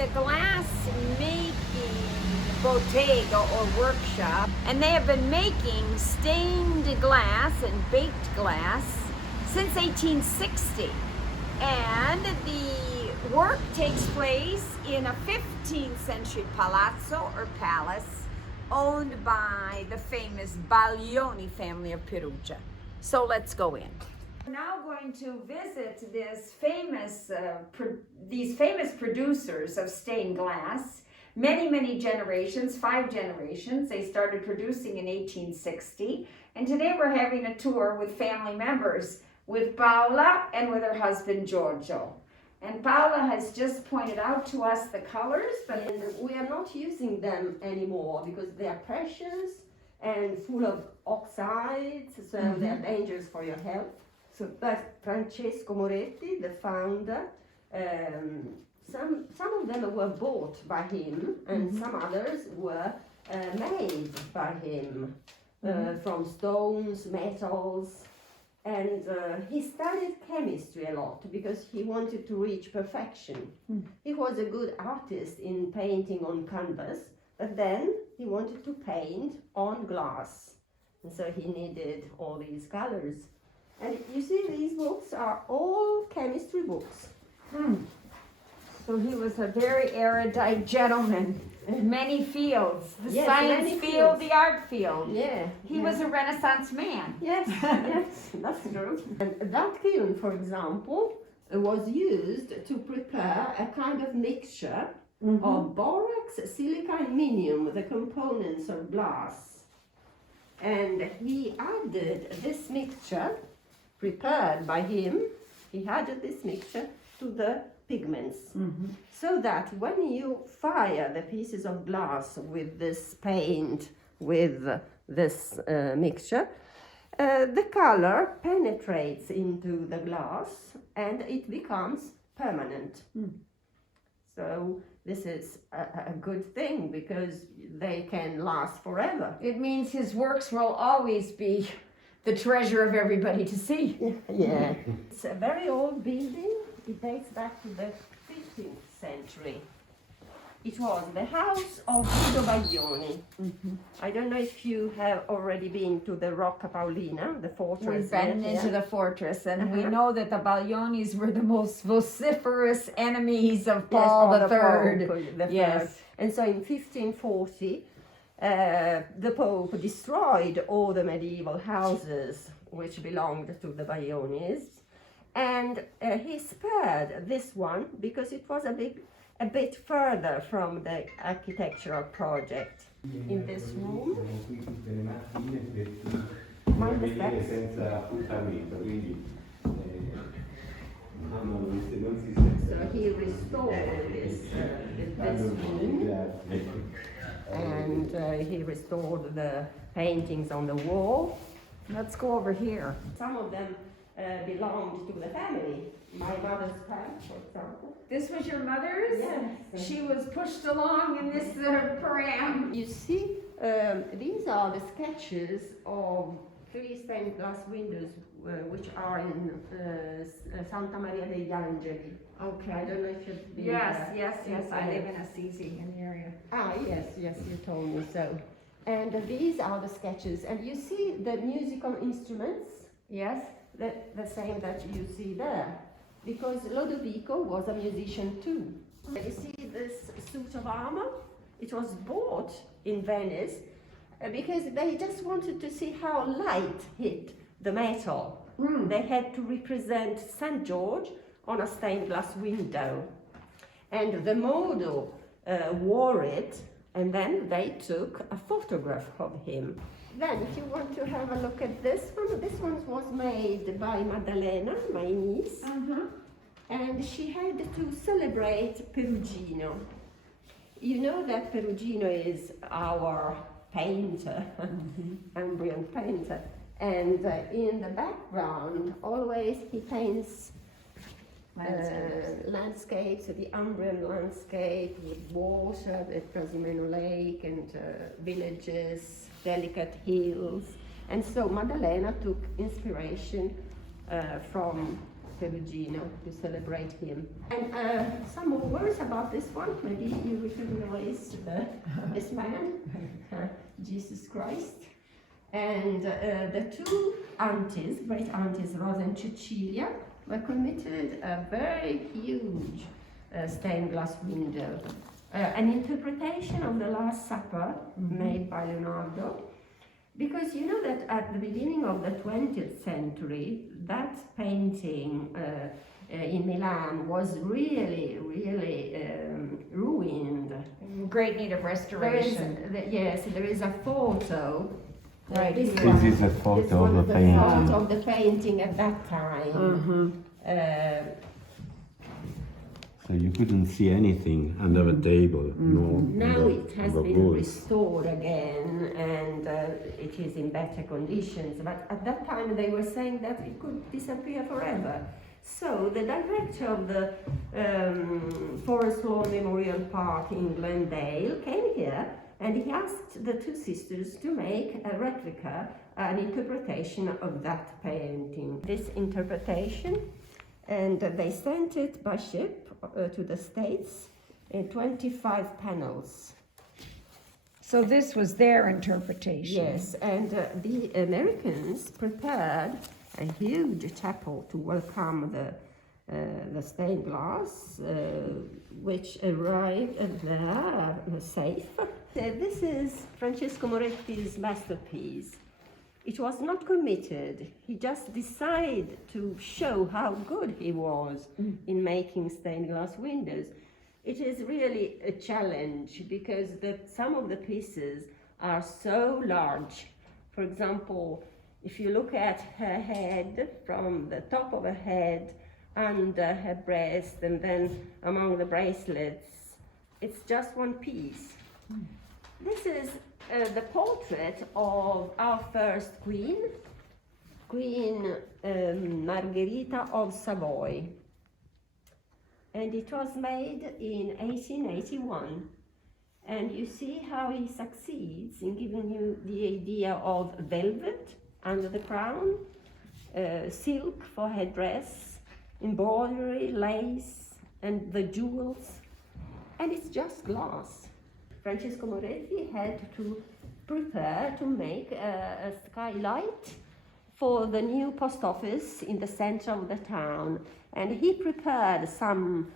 the glass making bottega or workshop, and they have been making stained glass and baked glass since 1860. And the work takes place in a 15th century palazzo or palace owned by the famous Baglioni family of Perugia. So let's go in. We're now going to visit these famous producers of stained glass. Many generations, 5 generations. They started producing in 1860. And today we're having a tour with family members, with Paola and with her husband Giorgio. And Paola has just pointed out to us the colors, but we are not using them anymore because they are precious and full of oxides, so they are dangerous for your health. So, but Francesco Moretti, the founder, some of them were bought by him, and some others were made by him from stones, metals. And he studied chemistry a lot because he wanted to reach perfection. He was a good artist in painting on canvas, but then he wanted to paint on glass. And so he needed all these colors. And you see, these books are all chemistry books. So he was a very erudite gentleman in many fields, the science field, the art field. He was a Renaissance man. Yes, that's true. And that kiln, for example, was used to prepare a kind of mixture of borax, silica, and minium, the components of glass. And he added this mixture, prepared by him, he added this mixture to the pigments, so that when you fire the pieces of glass with this paint, with this mixture, the color penetrates into the glass and it becomes permanent. So this is a good thing because they can last forever. It means his works will always be the treasure of everybody to see. Yeah. It's a very old building. It dates back to the 15th century. It was the house of Guido Baglioni. I don't know if you have already been to the Rocca Paolina, the fortress. We've been into the fortress, and we know that the Baglionis were the most vociferous enemies of Paul III. Yes. And so in 1540, the Pope destroyed all the medieval houses which belonged to the Baglionis. And he spared this one because it was a bit further from the architectural project. In this room, so he restored this room, and he restored the paintings on the wall. Let's go over here. Some of them belonged to the family. My mother's pants, for example. This was your mother's? Yes. She was pushed along in this pram. You see, these are the sketches of 3 stained glass windows which are in Santa Maria degli Angeli. Okay. I don't know if you've been Yes. I live in Assisi, in the area. Ah, yes, you told me so. And these are the sketches. And you see the musical instruments? Yes. The same that you see there, because Lodovico was a musician too. You see this suit of armor? It was bought in Venice because they just wanted to see how light hit the metal. They had to represent St. George on a stained glass window. And the model wore it, and then they took a photograph of him. Then, if you want to have a look at this one was made by Maddalena, my niece, and she had to celebrate Perugino. You know that Perugino is our painter, Umbrian painter, and in the background, always he paints landscapes, the Umbrian landscape with water, the Trasimeno Lake, and villages, delicate hills. And so Maddalena took inspiration from Perugino to celebrate him. And some more words about this one. Maybe you recognize this man, Jesus Christ. And the two aunties, great aunties, Rosa and Cecilia, were committed a very huge stained glass window. An interpretation of the Last Supper made by Leonardo. Because you know that at the beginning of the 20th century, that painting in Milan was really ruined. In great need of restoration. There is a photo. Right. This is a photo of the painting. Photo of the painting at that time. So you couldn't see anything under the table. Now it has been restored again, and it is in better conditions. But at that time they were saying that it could disappear forever. So the director of the Forest Lawn Memorial Park in Glendale came here, and he asked the two sisters to make a replica, an interpretation of that painting. This interpretation, and they sent it by ship to the States in 25 panels. So this was their interpretation. Yes, and the Americans prepared a huge chapel to welcome the stained glass, which arrived there safe. This is Francesco Moretti's masterpiece. It was not committed. He just decided to show how good he was in making stained glass windows. It is really a challenge because some of the pieces are so large. For example, if you look at her head, from the top of her head, under her breast, and then among the bracelets, it's just one piece. This is the portrait of our first queen, Queen Margherita of Savoy. And it was made in 1881. And you see how he succeeds in giving you the idea of velvet under the crown, silk for headdress, embroidery, lace, and the jewels. And it's just glass. Francesco Moretti had to prepare to make a skylight for the new post office in the center of the town. And he prepared some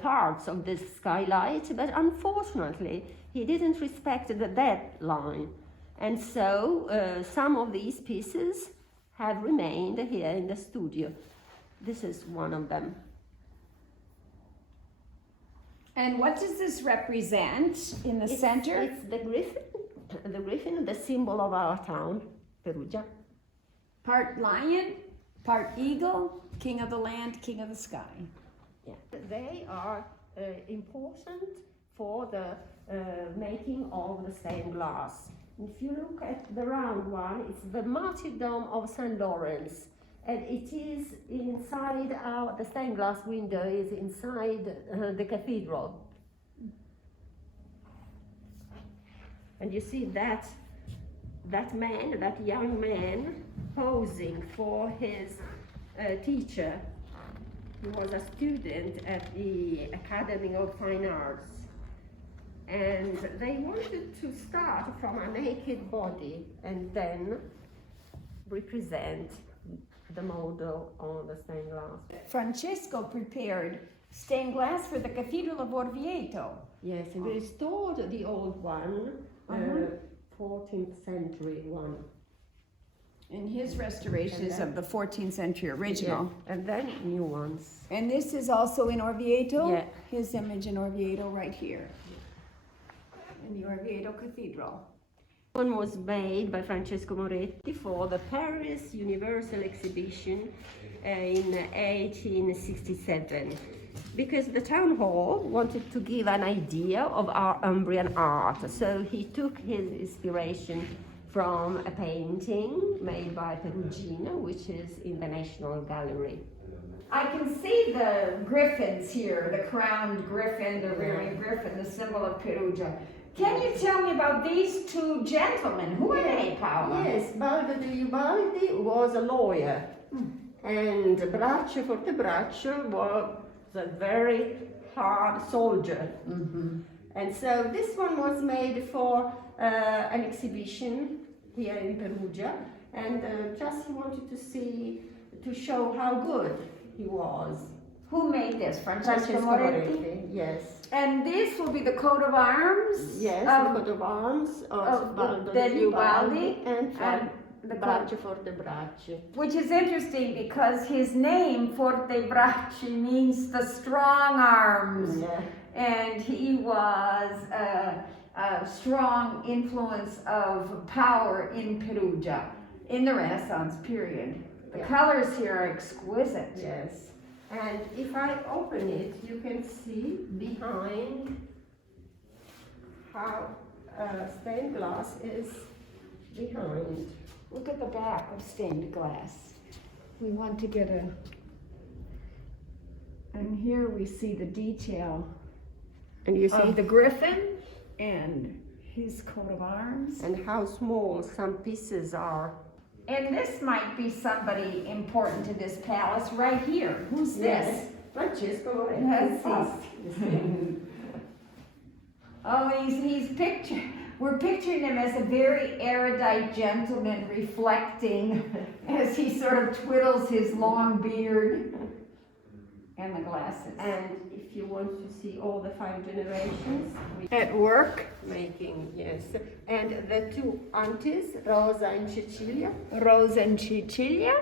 parts of this skylight, but unfortunately he didn't respect the deadline. And so some of these pieces have remained here in the studio. This is one of them. And what does this represent in the center? It's the griffin, the symbol of our town, Perugia. Part lion, part eagle, king of the land, king of the sky. Yeah. They are important for the making of the stained glass. If you look at the round one, it's the Martyrdom of San Lorenz. And it is inside the stained glass window is inside the cathedral. And you see that man, that young man, posing for his teacher, who was a student at the Academy of Fine Arts. And they wanted to start from a naked body and then represent the model on the stained glass. Francesco prepared stained glass for the Cathedral of Orvieto. Yes, and we restored the old one, 14th century one. And his restoration is of the 14th century original. Yeah. And then new ones. And this is also in Orvieto? Yeah. His image in Orvieto right here. In the Orvieto Cathedral. One was made by Francesco Moretti for the Paris Universal Exhibition in 1867, because the town hall wanted to give an idea of our Umbrian art. So he took his inspiration from a painting made by Perugino, which is in the National Gallery. I can see the griffins here, the crowned griffin, the rearing griffin, the symbol of Perugia. Can you tell me about these two gentlemen? Who are they, Paola? Yes, Baldo de Ubaldi was a lawyer, And Braccio for the Braccio was a very hard soldier. And so this one was made for an exhibition here in Perugia, and just he wanted to show how good he was. Who made this? Francesco Moretti? Yes. And this will be the coat of arms? Yes, of the coat of arms of Degli Ubaldi and the Braccio for the Braccio. which is interesting because his name, Forte Bracci, means the strong arms. Yeah. And he was a strong influence of power in Perugia in the Renaissance period. The Yeah. colors here are exquisite. Yes. And if I open it, you can see behind how stained glass is behind. Look at the back of stained glass. We want to get a, and here we see the detail And you see of the griffin and his coat of arms. and how small some pieces are. And this might be somebody important to this palace right here. Who's this? Yes, Francesco Moretti. That's us. Oh, we're picturing him as a very erudite gentleman reflecting as he sort of twiddles his long beard and the glasses. And if you want to see all the 5 generations, At work, making, yes. And the 2 aunties, Rosa and Cecilia. Rosa and Cecilia.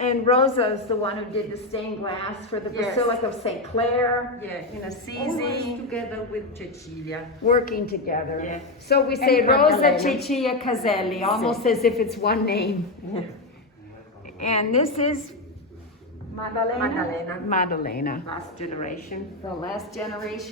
And Rosa is the one who did the stained glass for the Yes. Basilica of St. Clair Yes. in Always Assisi, together with Cecilia. working together. Yes. So we say And Rosa Maddalena. Cecilia Caselli, almost as if it's one name. Yeah. And this is Maddalena? Maddalena. Maddalena. Last generation. The last generation